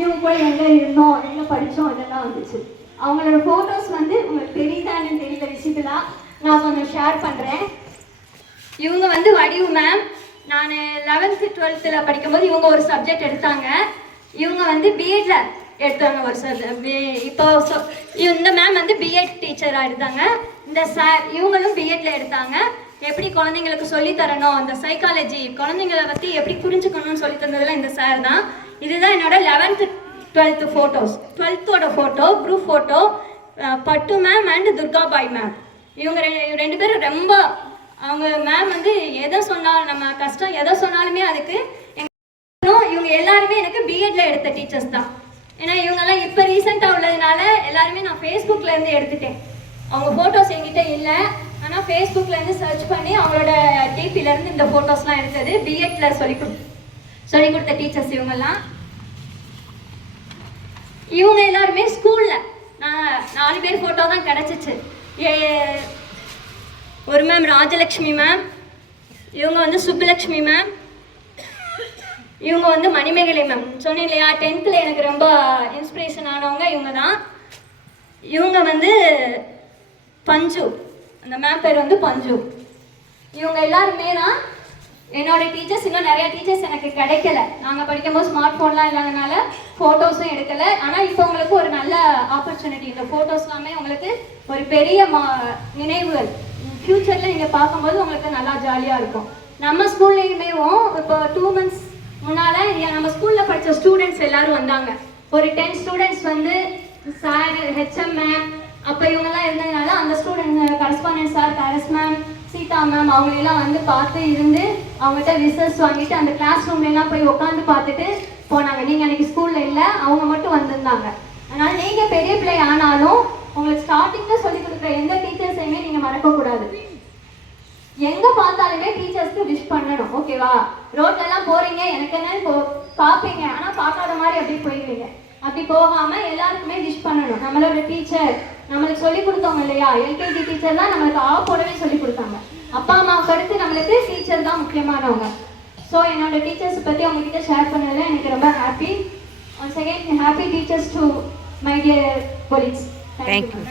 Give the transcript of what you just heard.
இவங்க கூட எங்கே இருந்தோம் எங்கே படித்தோம் இதெல்லாம் வந்துச்சு. அவங்களோட ஃபோட்டோஸ் வந்து உங்களுக்கு தெரியுதான்னு தெரியல விஷயத்தெல்லாம் நான் கொஞ்சம் ஷேர் பண்ணுறேன் இவங்க வந்து வடிவு மேம் நான் லெவன்த்து டுவெல்த்தில் படிக்கும்போது இவங்க ஒரு சப்ஜெக்ட் எடுத்தாங்க. இவங்க வந்து பிஎட்ல எடுத்தாங்க ஒரு சப்ஜெக்ட் இப்போ இந்த மேம் வந்து பிஎட் டீச்சராக எடுத்தாங்க. இந்த சார் இவங்களும் பிஎட்ல எடுத்தாங்க. எப்படி குழந்தைங்களுக்கு சொல்லி தரணும்? அந்த சைக்காலஜி குழந்தைங்கள பற்றி எப்படி புரிஞ்சுக்கணும்னு சொல்லி தந்ததுல இந்த சார் தான். இதுதான் என்னோட லெவன்த்து டுவெல்த்து ஃபோட்டோஸ் டுவெல்த்தோட ஃபோட்டோ குரூப் ஃபோட்டோ பட்டு ma'am and Durga Bai ma'am இவங்க ரெ- ரெண்டு பேரும் ரொம்ப அவங்க மேம் வந்து எதை சொன்னாலும் நம்ம கஷ்டம் எதை சொன்னாலுமே அதுக்கு இவங்க எல்லாருமே எனக்கு பிஎட்ல எடுத்த டீச்சர்ஸ் தான். ஏன்னா இவங்கெல்லாம் இப்போ ரீசெண்டாக உள்ளதுனால எல்லாருமே நான் ஃபேஸ்புக்கில் இருந்து எடுத்துட்டேன். அவங்க ஃபோட்டோஸ் என்கிட்ட இல்லை. ஆனால் ஃபேஸ்புக்கில் இருந்து சர்ச் பண்ணி அவங்களோட டிபிலேருந்து இந்த ஃபோட்டோஸ்லாம் எடுத்தது பிஎட்ல சொல்லி கொடு சொல்லி கொடுத்த டீச்சர்ஸ் இவங்கெல்லாம். இவங்க எல்லாருமே ஸ்கூல்ல நான் நாலு பேர் ஃபோட்டோ தான் கிடச்சிச்சு. ஒரு மேம் ராஜலக்ஷ்மி மேம் இவங்க வந்து சுப்புலக்ஷ்மி மேம் இவங்க வந்து மணிமேகலை மேம் சொன்னேன் இல்லையா டென்த்தில் எனக்கு ரொம்ப இன்ஸ்பிரேஷன் ஆனவங்க இவங்க தான். இவங்க வந்து பஞ்சு. அந்த மேம் பேர் வந்து பஞ்சு. இவங்க எல்லாருமே தான் என்னோட டீச்சர்ஸ் இன்னும் நிறைய டீச்சர்ஸ் எனக்கு கிடைக்கல. நாங்கள் படிக்கும்போது ஸ்மார்ட் ஃபோன்லாம் இல்லாதனால ஃபோட்டோஸும் எடுக்கல. ஆனால் இப்போ உங்களுக்கு ஒரு நல்ல ஆப்பர்ச்சுனிட்டி இந்த ஃபோட்டோஸ் எல்லாமே உங்களுக்கு ஒரு பெரிய மா நினைவுகள். ஃப்யூச்சரில் நீங்கள் பார்க்கும்போது உங்களுக்கு நல்லா ஜாலியாக இருக்கும். நம்ம ஸ்கூல்லையுமேவும் இப்போ டூ மந்த்ஸ் முன்னால் நம்ம ஸ்கூலில் படித்த ஸ்டூடெண்ட்ஸ் எல்லாரும் வந்தாங்க. ஒரு டென் ஸ்டூடெண்ட்ஸ் வந்து சார் ஹெச்எம் மேம் அப்போ இவங்கெல்லாம் இருந்ததுனால அந்த student correspondent sir கரஸ் ma'am Sita ma'am அவங்களெல்லாம் வந்து பார்த்து இருந்து அவங்ககிட்ட ரிசர்ச் வாங்கிட்டு அந்த கிளாஸ் ரூம்லாம் போய் உட்காந்து பார்த்துட்டு போனாங்க. நீங்கள் அன்றைக்கி ஸ்கூலில் இல்லை அவங்க மட்டும் வந்திருந்தாங்க. அதனால் நீங்கள் பெரிய பிள்ளை ஆனாலும் உங்களுக்கு ஸ்டார்டிங்கில் சொல்லி கொடுக்குற எந்த டீச்சர்ஸையுமே நீங்கள் மறக்கக்கூடாது. எங்கே பார்த்தாலுமே டீச்சர்ஸ்க்கு விஷ் பண்ணணும். ஓகேவா ரோட்லலாம் போகிறீங்க எனக்கு என்னன்னு போ பார்ப்பீங்க. ஆனால் பார்க்காத மாதிரி அப்படியே போயிடுவீங்க. அப்படி போகாமல் எல்லாருக்குமே பண்ணணும். நம்மளோட டீச்சர் நம்மளுக்கு சொல்லி கொடுத்தவங்க இல்லையா? எல்கேஜி டீச்சர் தான் நம்மளுக்கு ஆ போடவே சொல்லி கொடுத்தாங்க. அப்பா அம்மாவுக்கு அடுத்து நம்மளுக்கு டீச்சர் தான் முக்கியமானவங்க. ஸோ என்னோட டீச்சர்ஸ் பற்றி அவங்ககிட்ட ஷேர் பண்ணதில் எனக்கு ரொம்ப happy once again happy teachers to my dear colleagues thank you.